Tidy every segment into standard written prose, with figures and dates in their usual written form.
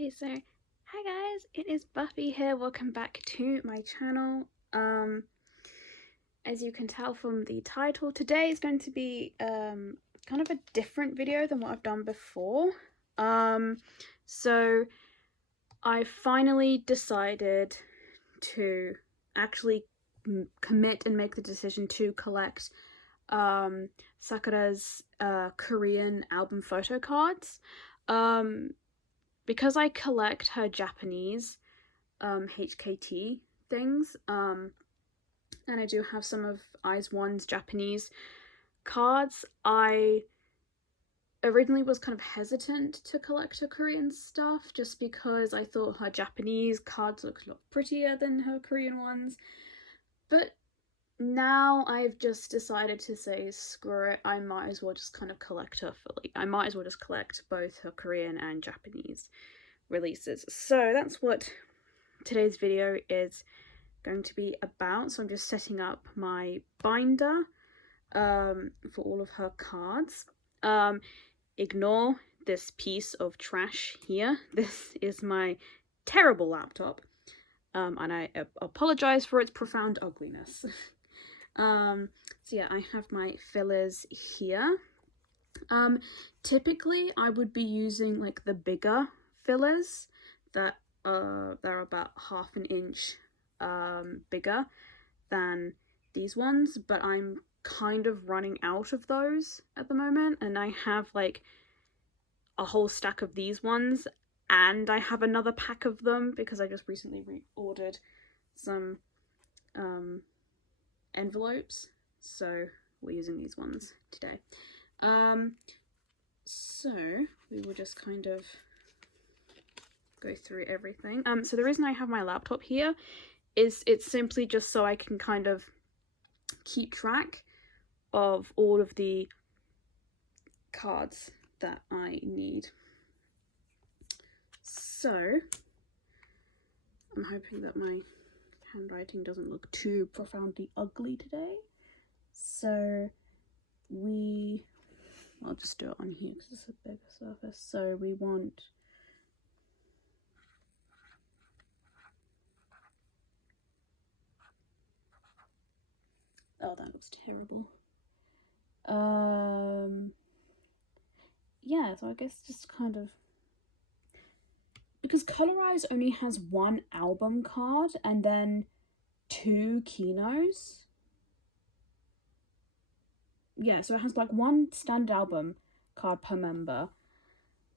Okay, so hi guys, it is Buffy here. Welcome back to my channel. As you can tell from the title, today is going to be kind of a different video than what I've done before. So I finally decided to actually commit and make the decision to collect Sakura's Korean album photo cards. Because I collect her Japanese HKT things, and I do have some of IZ ONE's Japanese cards, I originally was kind of hesitant to collect her Korean stuff just because I thought her Japanese cards looked a lot prettier than her Korean ones. But now I've just decided to say screw it, I might as well just kind of collect her fully. I might as well just collect both her Korean and Japanese releases. So that's what today's video is going to be about. So I'm just setting up my binder for all of her cards. Ignore this piece of trash here. This is my terrible laptop, and I apologize for its profound ugliness. So yeah, I have my fillers here. Typically I would be using like the bigger fillers that they're about half an inch bigger than these ones, but I'm kind of running out of those at the moment, and I have like a whole stack of these ones, and I have another pack of them because I just recently reordered some envelopes, so we're using these ones today. So we will just kind of go through everything. So the reason I have my laptop here is it's simply just so I can kind of keep track of all of the cards that I need. So I'm hoping that my handwriting doesn't look too profoundly ugly today. So I'll just do it on here because it's a bigger surface. So we want oh, that looks terrible. Yeah, so I guess just kind of, because Colorize only has one album card and then 2 Kinos. Yeah, so it has like one standard album card per member,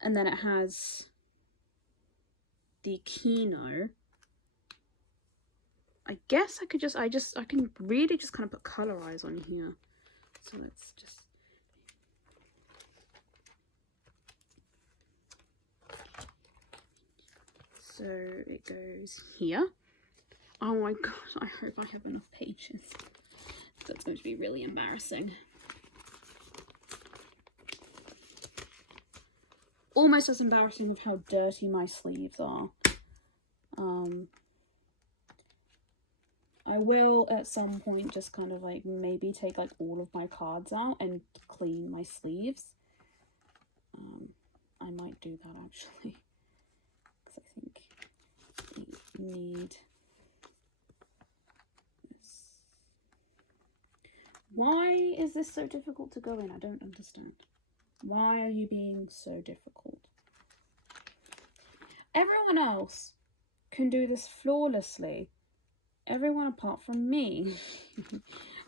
and then it has the Kino. I guess I could I can really just kind of put Colorize on here. So let's just, so it goes here. Oh my god, I hope I have enough pages. That's going to be really embarrassing. Almost as embarrassing of how dirty my sleeves are. I will at some point just kind of like maybe take like all of my cards out and clean my sleeves. I might do that actually, because I think we need this. Why is this so difficult to go in? I don't understand. Why are you being so difficult? Everyone else can do this flawlessly. Everyone apart from me.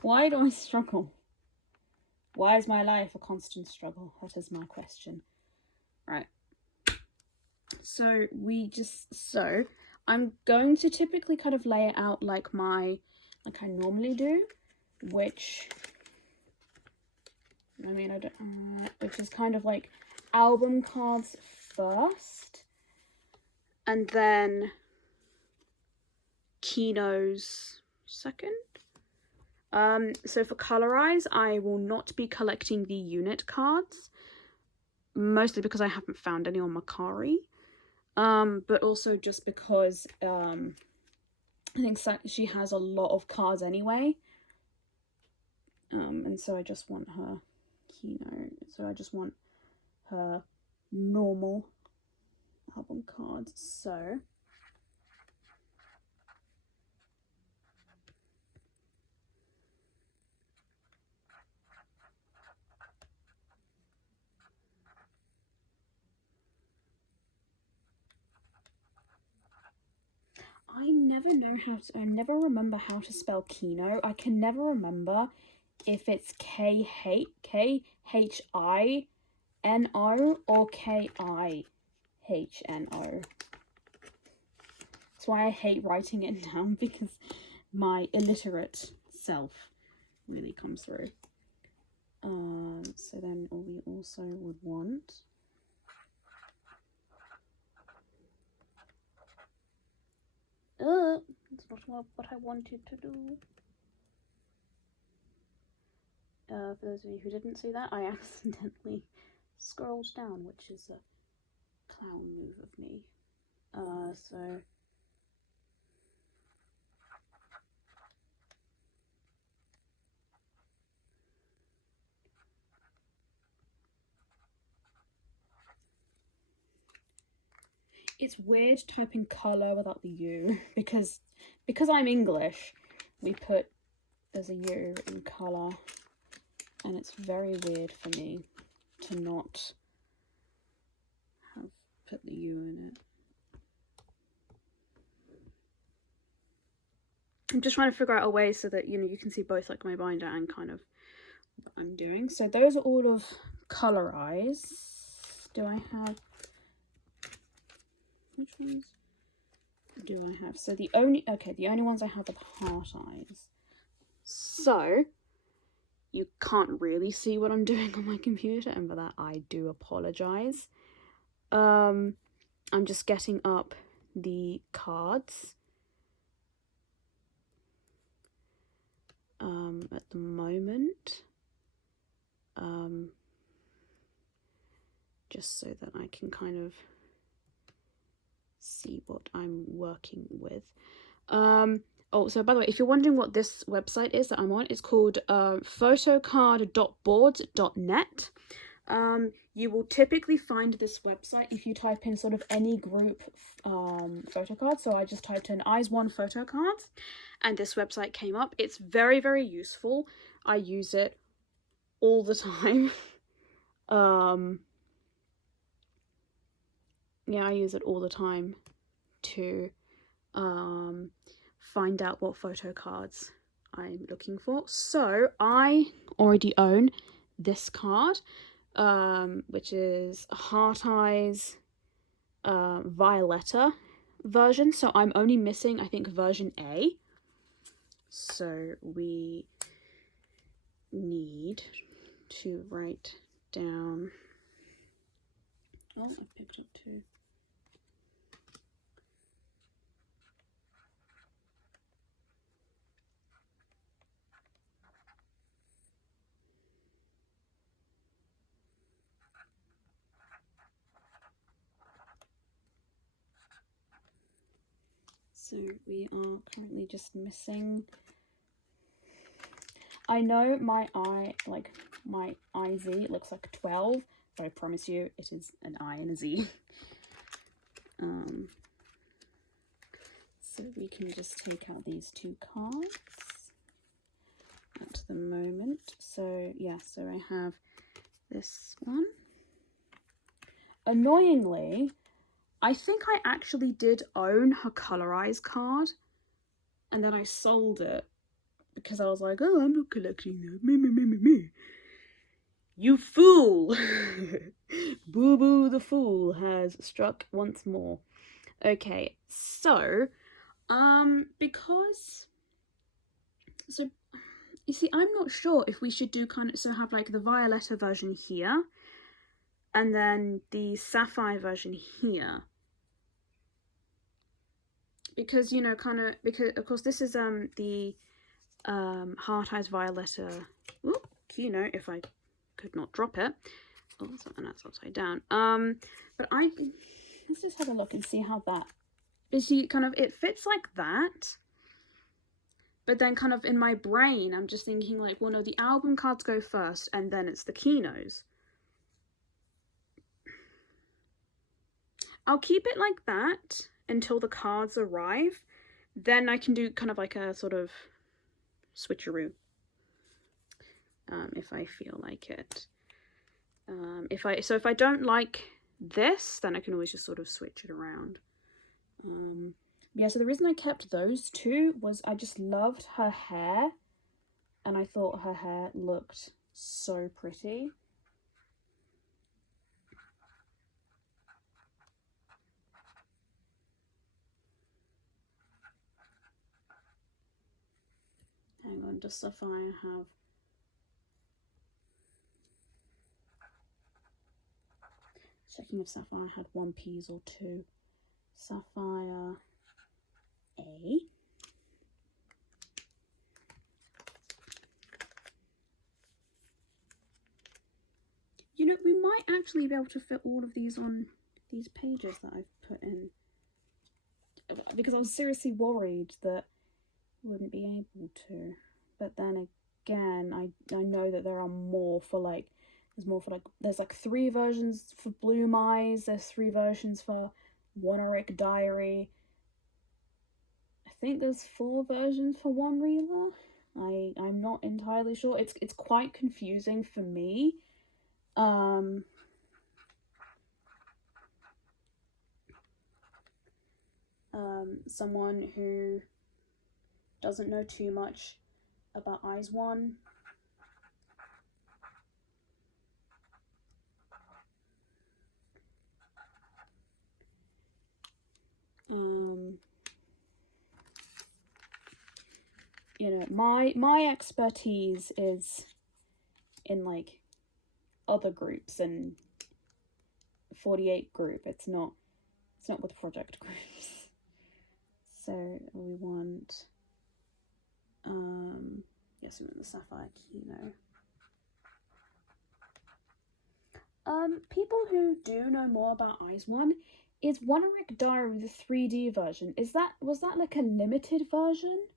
Why do I struggle? Why is my life a constant struggle? That is my question. Right. So I'm going to typically kind of lay it out like I normally do, which I mean, I don't, which is kind of like album cards first, and then Kinos second. So for Colorize, I will not be collecting the unit cards, mostly because I haven't found any on Macari, but also just because I think she has a lot of cards anyway, and so I just want her Kino. So I just want her normal album cards. So I never remember how to spell Kino. I can never remember if it's Khino or Kihno. That's why I hate writing it down, because my illiterate self really comes through. So then we also would want that's not what I wanted to do. For those of you who didn't see that, I accidentally scrolled down, which is a clown move of me. So it's weird typing colour without the U, because I'm English, there's a U in colour, and it's very weird for me to not have put the U in it. I'm just trying to figure out a way so that, you know, you can see both like my binder and kind of what I'm doing. So those are all of Colour Eyes. Do I have... Which ones do I have? So the only ones I have are the Heart Eyes. So you can't really see what I'm doing on my computer, and for that I do apologise. I'm just getting up the cards at the moment, just so that I can kind of see what I'm working with. Oh, so by the way, if you're wondering what this website is that I'm on, it's called photocard.boards.net. You will typically find this website if you type in sort of any group photo cards. So I just typed in IZ ONE photo cards, and this website came up. It's very, very useful. I use it all the time. Yeah, I use it all the time to find out what photo cards I'm looking for. So I already own this card, which is Heart Eyes Violetta version. So I'm only missing, I think, version A. So we need to write down... Oh, I picked up two. So we are currently just missing... I know my IZ looks like a 12, but I promise you it is an I and a Z. So we can just take out these two cards at the moment. So yeah, so I have this one. Annoyingly, I think I actually did own her Colour Eyes card, and then I sold it because I was like, oh, I'm not collecting that. Me. You fool! Boo Boo the Fool has struck once more. Okay, so, because... So, you see, I'm not sure if we should do kind of... So have, like, the Violetta version here, and then the Sapphire version here. Because, you know, kind of... Because, of course, this is, the... Heart Eyes Violetta... Ooh, keynote, if I could not drop it. Oh, that's upside down. But let's just have a look and see how that... You see, kind of, it fits like that. But then kind of in my brain, I'm just thinking like, well, no, the album cards go first, and then it's the keynotes. I'll keep it like that until the cards arrive. Then I can do kind of like a sort of switcheroo, if I feel like it. If I don't like this, then I can always just sort of switch it around. Yeah, so the reason I kept those two was I just loved her hair, and I thought her hair looked so pretty. Hang on, does Sapphire have... Checking if Sapphire had 1Ps or 2. Sapphire A. You know, we might actually be able to fit all of these on these pages that I've put in. Because I was seriously worried that I wouldn't be able to. But then again, I know that there are more for like... There's like 3 versions for Bloom Eyes. There's 3 versions for One Diary. I think there's 4 versions for One Reeler. I'm not entirely sure. It's quite confusing for me. Someone who doesn't know too much about IZ ONE. You know, my expertise is in like other groups and 48 group. It's not with project groups. So we want yes, we want the Sapphire Kino. People who do know more about IZ ONE, is One Diary the 3D version? Was that like a limited version?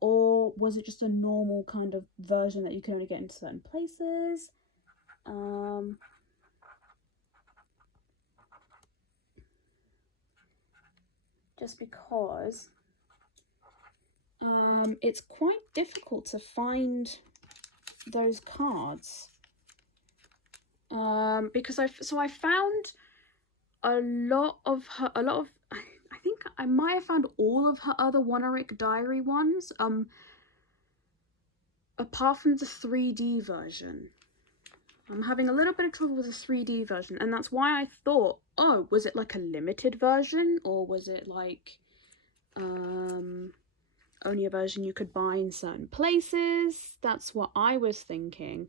Or was it just a normal kind of version that you can only get in certain places? Just because it's quite difficult to find those cards. Because I found a lot of I think I might have found all of her other One Diary ones, apart from the 3D version. I'm having a little bit of trouble with the 3D version, and that's why I thought, oh, was it like a limited version, or was it like only a version you could buy in certain places? That's what I was thinking.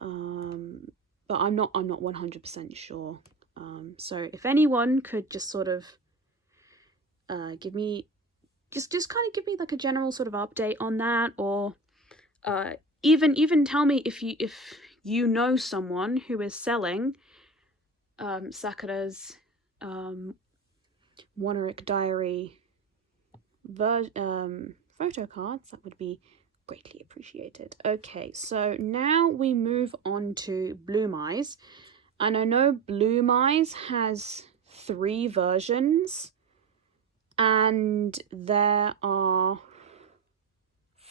But I'm not 100% sure. So if anyone could just sort of give me just kind of give me like a general sort of update on that, or even tell me if you know someone who is selling Sakura's One Diary photo cards, that would be greatly appreciated. Okay, so now we move on to Bloom Eyes, and I know Bloom Eyes has 3 versions, and there are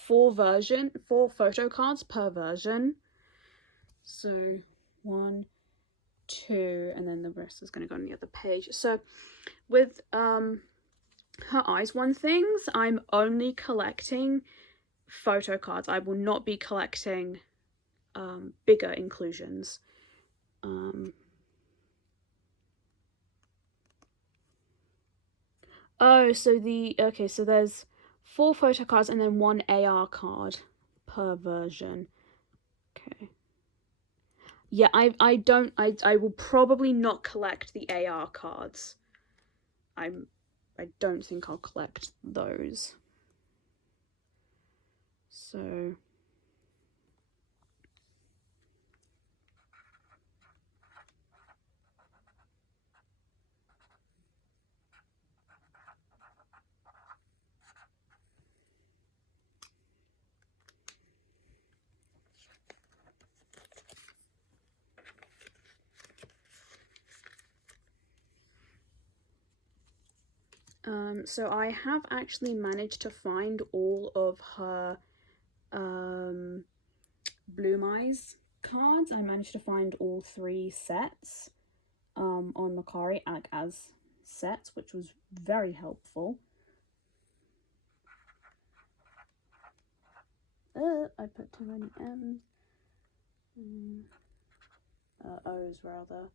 4 photo cards per version. So 1, 2, and then the rest is going to go on the other page. So with her IZ ONE things, I'm only collecting photo cards. I will not be collecting bigger inclusions. Oh, so so there's 4 photo cards and then 1 AR card per version. Okay. Yeah, I will probably not collect the AR cards. I don't think I'll collect those. So So I have actually managed to find all of her Bloom Eyes cards. I managed to find all 3 sets on Mercari, like as sets, which was very helpful. I put too many M's. O's rather.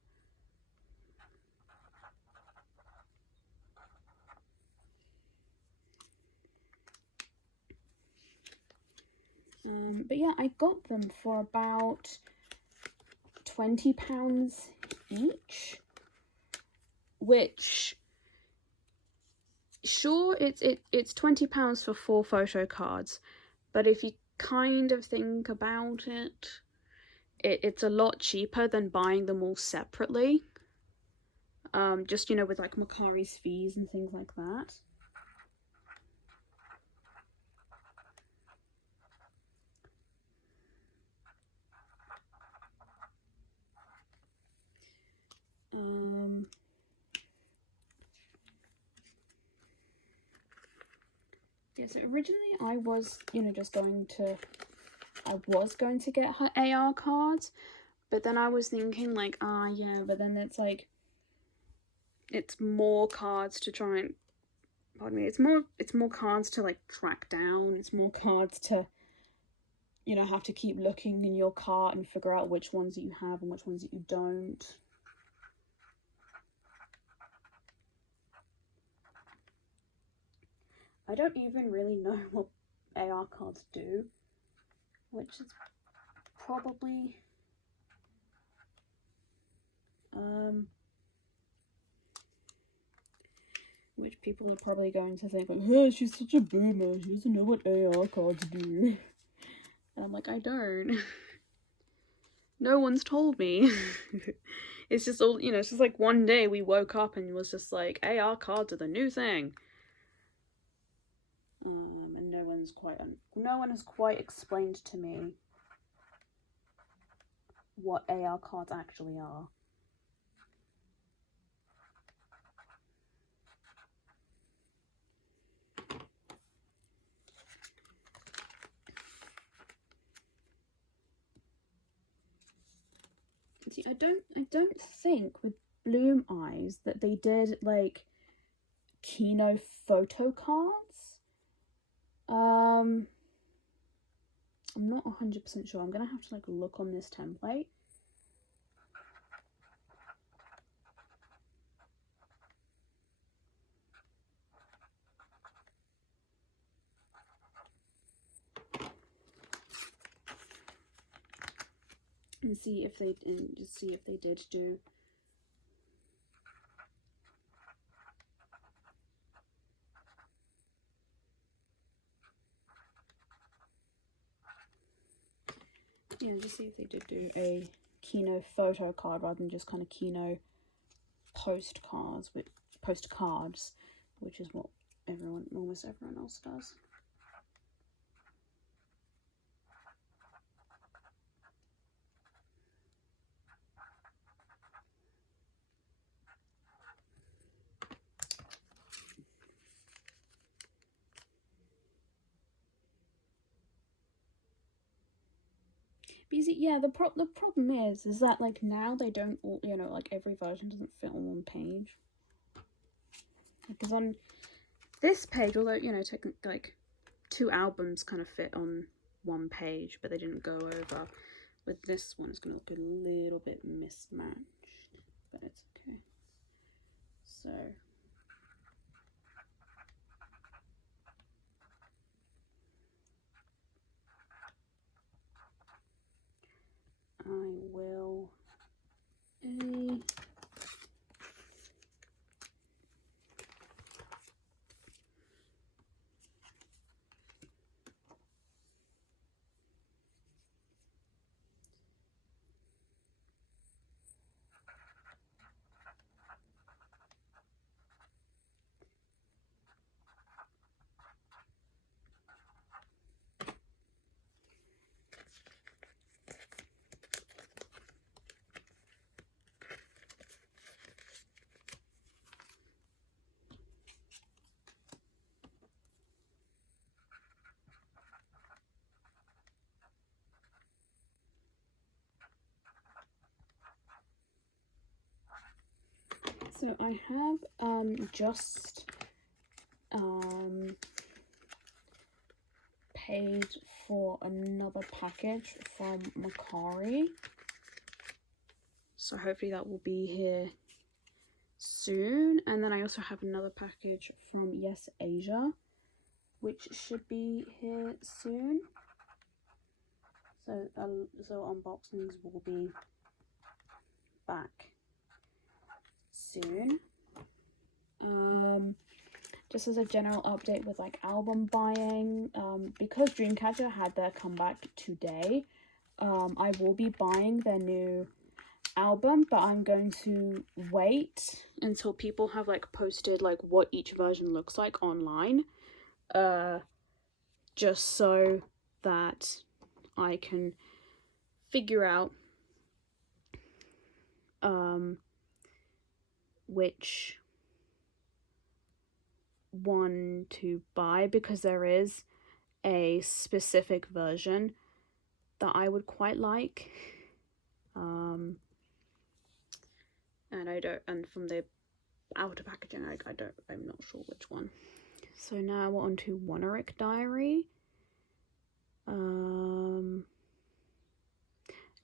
But yeah, I got them for about £20 each, which, sure, it's £20 for 4 photo cards, but if you kind of think about it, it's a lot cheaper than buying them all separately. Just, you know, with like Mercari's fees and things like that. Yeah, so originally I was, you know, I was going to get her AR cards, but then I was thinking like, yeah, but then it's like, it's more cards to try and, pardon me, it's more cards to like track down, it's more cards to, you know, have to keep looking in your cart and figure out which ones that you have and which ones that you don't. I don't even really know what AR cards do, which is probably which people are probably going to think like, oh, she's such a boomer, she doesn't know what AR cards do. And I'm like, I don't. No one's told me. It's just all, you know, it's just like one day we woke up and was just like, AR cards are the new thing. And no one has quite explained to me what AR cards actually are. See, I don't think with Bloom Eyes that they did like Kino photo cards. I'm not 100% sure. I'm gonna have to like look on this template. And see if they did do. Yeah, just see if they did do a Kino photo card rather than just kind of Kino postcards, which is what almost everyone else does. Because yeah, the problem is that like now they don't all, you know, like every version doesn't fit on one page. Because on this page, although, you know, technically like 2 albums kind of fit on one page, but they didn't go over. With this one, it's going to look a little bit mismatched, but it's okay. So I will So I have just paid for another package from Macari, so hopefully that will be here soon. And then I also have another package from Yes Asia, which should be here soon. So unboxings will be back soon. Just as a general update with like album buying, because Dreamcatcher had their comeback today, I will be buying their new album, but I'm going to wait until people have like posted like what each version looks like online, just so that I can figure out which one to buy, because there is a specific version that I would quite like, and from the outer packaging I'm not sure which one. So now we're on to Woneric Diary.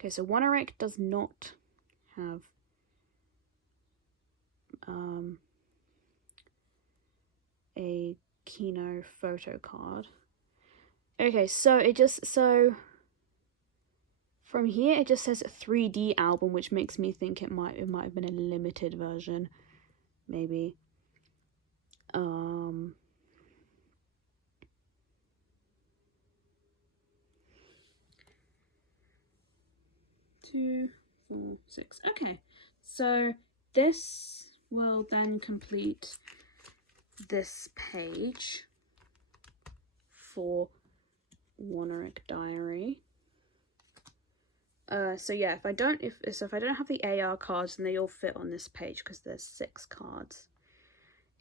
Okay, so Woneric does not have a Kino photo card. Okay, so from here it just says 3D album, which makes me think it might have been a limited version, maybe. 2, 4, 6. Okay, so this will then complete this page for Woneric Diary. So yeah, if I don't have the AR cards, then they all fit on this page because there's 6 cards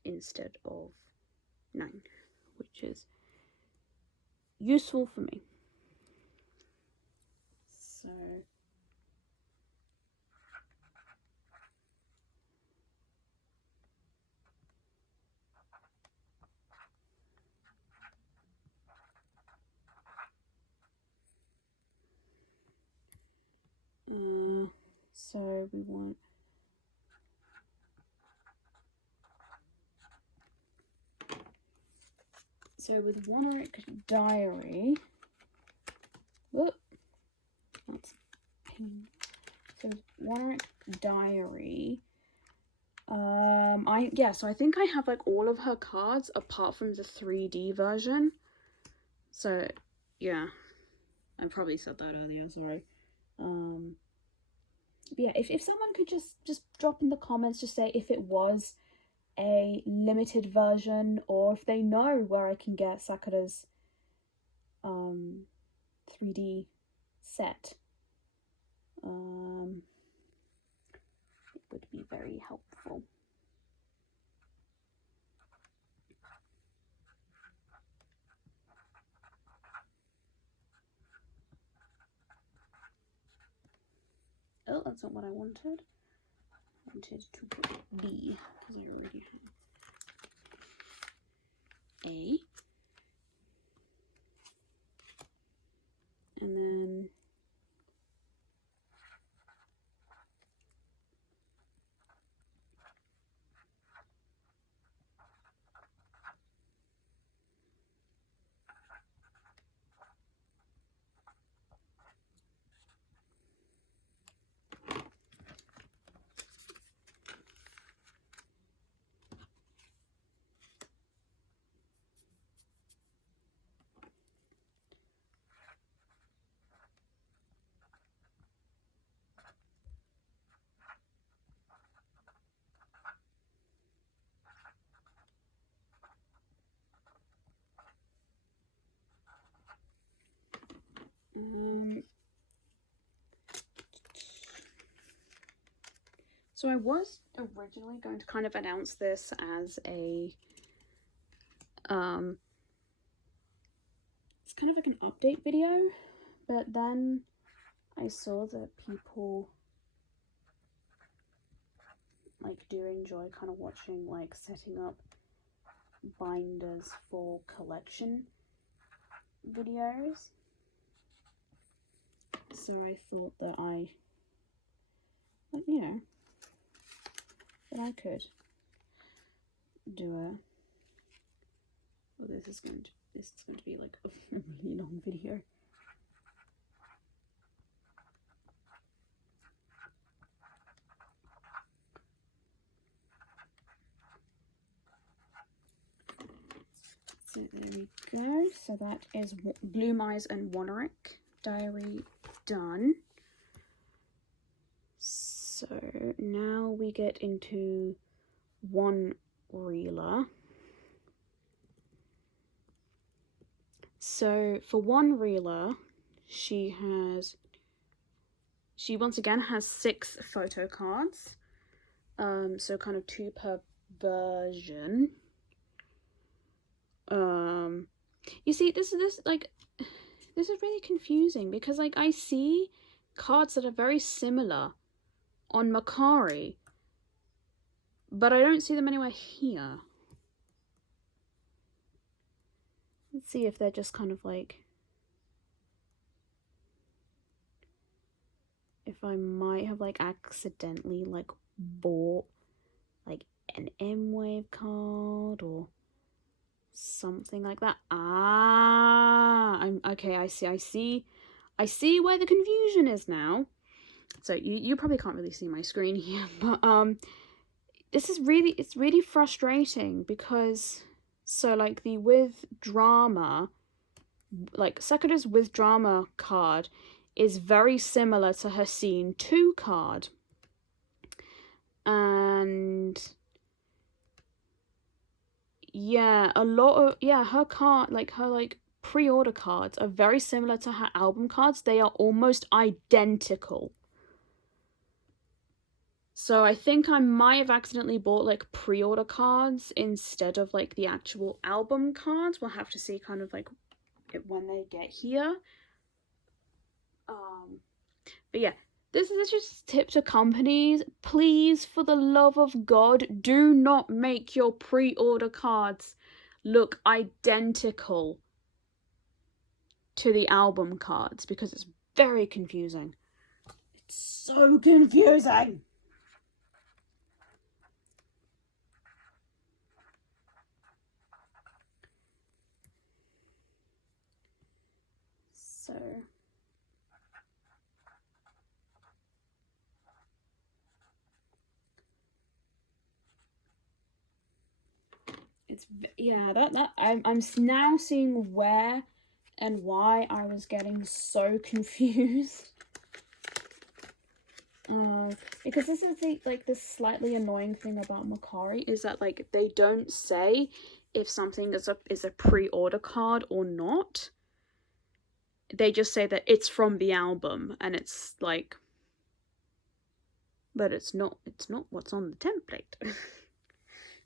instead of 9, which is useful for me. So so we want with Woneric Diary, whoop, that's pink. So Woneric Diary, so I think I have like all of her cards apart from the 3D version. So yeah, I probably said that earlier, sorry. Yeah, if someone could just drop in the comments, just say if it was a limited version, or if they know where I can get Sakura's 3D set, it would be very helpful. Oh, that's not what I wanted. I wanted to put B because I already have A. And then so I was originally going to kind of announce this as a it's kind of like an update video, but then I saw that people like do enjoy kind of watching like setting up binders for collection videos. So I thought that you know, that I could do a, well, this is going to be like a really long video. So there we go. So that is Bloom Eyes and Wonerick diary done. So now we get into one reeler. So for one reeler, she once again has 6 photo cards. So kind of 2 per version. You see, this is really confusing because like I see cards that are very similar on Mercari, but I don't see them anywhere here. Let's see if they're just kind of like, if I might have like accidentally like bought like an M-Wave card or something like that. I'm okay. I see where the confusion is now. So you probably can't really see my screen here, but it's really frustrating because so like the with drama, like Sakura's with drama card is very similar to her scene 2 card, and yeah, a lot of her card, like her like pre-order cards are very similar to her album cards. They are almost identical. So I think I might have accidentally bought like pre-order cards instead of like the actual album cards. We'll have to see kind of like when they get here. But yeah, this is just a tip to companies. Please, for the love of God, do not make your pre-order cards look identical to the album cards because it's very confusing. It's so confusing. So it's that I'm now seeing where and why I was getting so confused. Because this is the slightly annoying thing about Mercari is that like they don't say if something is a pre-order card or not. They just say that it's from the album, and it's like, but it's not what's on the template.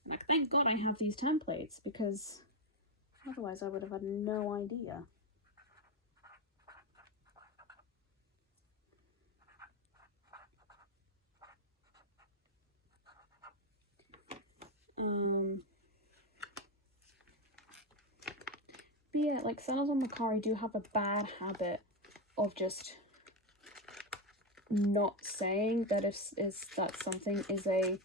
Like, thank God I have these templates, because otherwise I would have had no idea. But yeah, like sellers on Mercari do have a bad habit of just not saying that if that something is a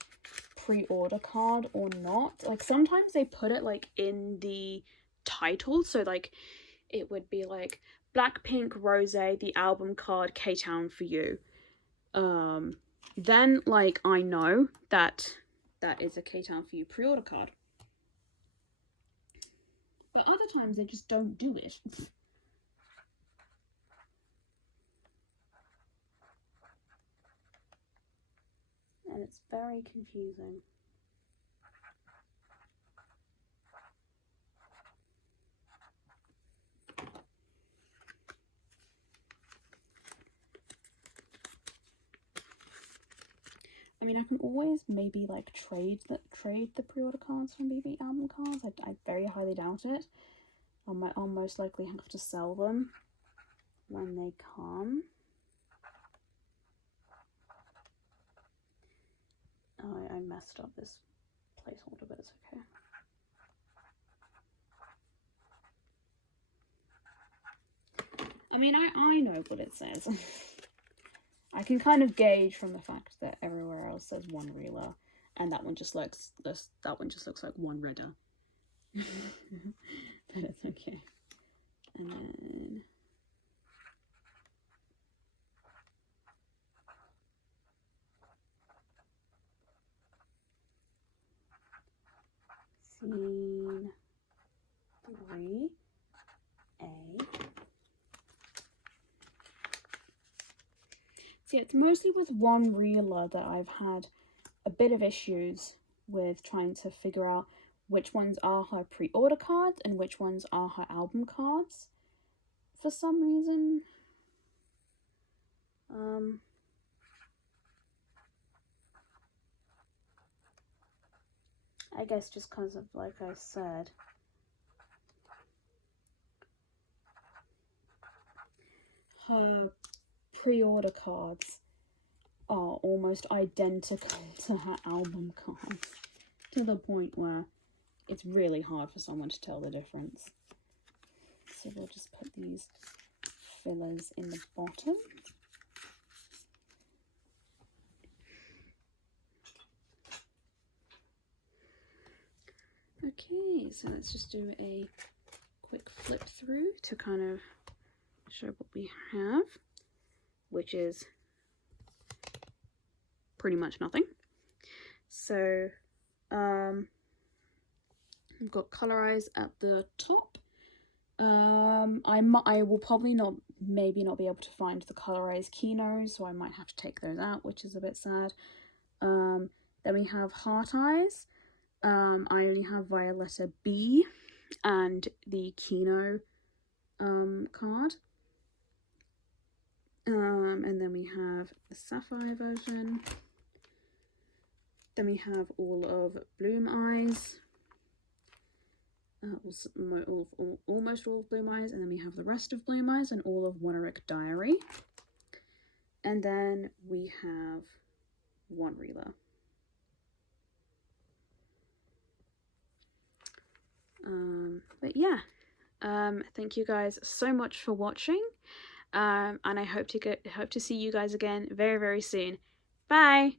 pre-order card or not. Like sometimes they put it like in the title, so like it would be like Blackpink Rose, the album card, K-Town for you. Then like I know that is a K-Town for you pre-order card. But other times they just don't do it. And it's very confusing. I mean, I can always maybe like trade the pre-order cards from BB album cards. I very highly doubt it. I'll most likely have to sell them when they come. Oh, I messed up this placeholder, but it's okay. I mean, I know what it says. I can kind of gauge from the fact that everywhere else says one reeler, and that one just looks like one redder. But it's okay. And then scene 3A. So it's mostly with one reeler that I've had a bit of issues with trying to figure out which ones are her pre-order cards and which ones are her album cards for some reason. I guess just because of, like I said, her pre-order cards are almost identical to her album cards, to the point where it's really hard for someone to tell the difference. So we'll just put these fillers in the bottom. Okay, so let's just do a quick flip through to kind of show what we have, which is pretty much nothing. So we've got Color Eyes at the top. I will probably maybe not be able to find the Color Eyes Keynos, so I might have to take those out, which is a bit sad. Then we have Heart Eyes. I only have Violetta B and the Keyno card. And then we have the Sapphire version. Then we have all of Bloom Eyes. Almost all of Bloom Eyes. And then we have the rest of Bloom Eyes and all of Wonerick Diary. And then we have one reeler. But yeah, thank you guys so much for watching, and I hope to see you guys again very, very soon. Bye.